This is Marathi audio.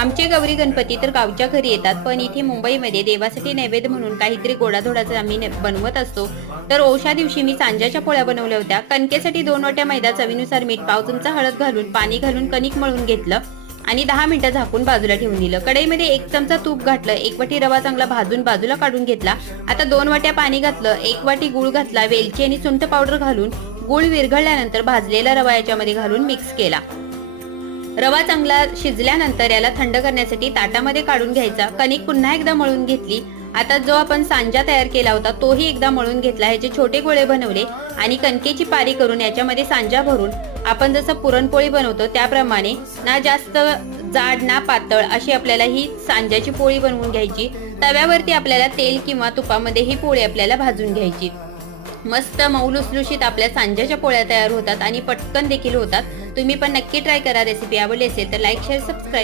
आमचे गौरी गणपती तर गावच्या घरी येतात, पण इथे मुंबईमध्ये देवासाठी नैवेद्य म्हणून काहीतरी गोडाधोडाचं आम्ही बनवत असतो. तर ओशा दिवशी मी सांज्याच्या पोळ्या बनवल्या होत्या. कणकेसाठी 2 वाट्या मैदा, चवीनुसार मीठ, पाव चमचा हळद घालून पाणी घालून कणिक मळून घेतलं आणि 10 मिनिटं झाकून बाजूला ठेवून दिलं. कढईमध्ये 1 चमचा तूप घातलं, 1 वाटी रवा चांगला भाजून बाजूला काढून घेतला. आता 2 वाट्या पाणी घातलं, 1 वाटी गूळ घातला, वेलची आणि सुंठ पावडर घालून गूळ विरघळल्यानंतर भाजलेला रवा याच्यामध्ये घालून मिक्स केला. रवा चांगला शिजल्यानंतर याला थंड करण्यासाठी ताटामध्ये काढून घ्यायचा. कणिक पुन्हा एकदा मळून घेतली. आता जो आपण सांजा तयार केला होता तोही एकदा मळून घेतला. ह्याचे छोटे गोळे बनवले आणि कणकेची पारी करून याच्यामध्ये सांजा भरून आपण जसं पुरणपोळी बनवतो त्याप्रमाणे ना जास्त जाड ना पातळ अशी आपल्याला ही सांज्याची पोळी बनवून घ्यायची. तव्यावरती आपल्याला तेल किंवा तुपामध्ये ही पोळी आपल्याला भाजून घ्यायची. मस्त मऊ लुसलुशीत आपल्या सांज्याच्या पोळ्या तयार होतात आणि पटकन देखील होतात. तुम्ही पण नक्की ट्राय करा. रेसिपी आवडली असेल तर लाईक, शेअर, सबस्क्राईब